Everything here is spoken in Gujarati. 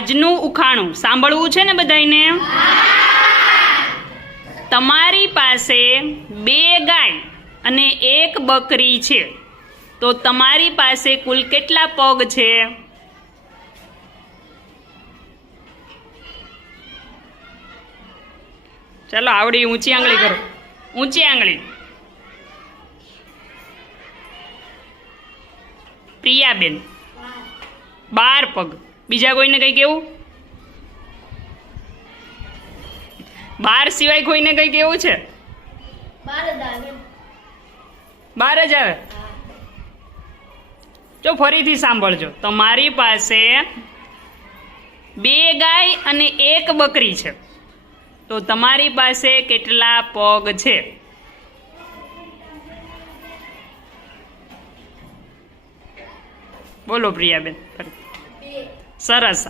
આજનું ઉખાણું સાંભળવું છે ને બધાયને? તમારી પાસે 2 ગાય અને 1 બકરી છે, તો તમારી પાસે કુલ કેટલા પગ છે? ચાલો આવડી ઊંચી આંગળી કરો, ઊંચી આંગળી. પ્રિયાબેન 12 પગ. બીજા કોઈને કઈ કેવું? 12 સિવાય કોઈને કઈ કેવું છે? 12 જ આવે. જો ફરીથી સાંભળજો. તમારી પાસે 2 ગાય અને 1 બકરી છે, તો તમારી પાસે કેટલા પગ છે? બોલો પ્રિયાબેન. સરસ.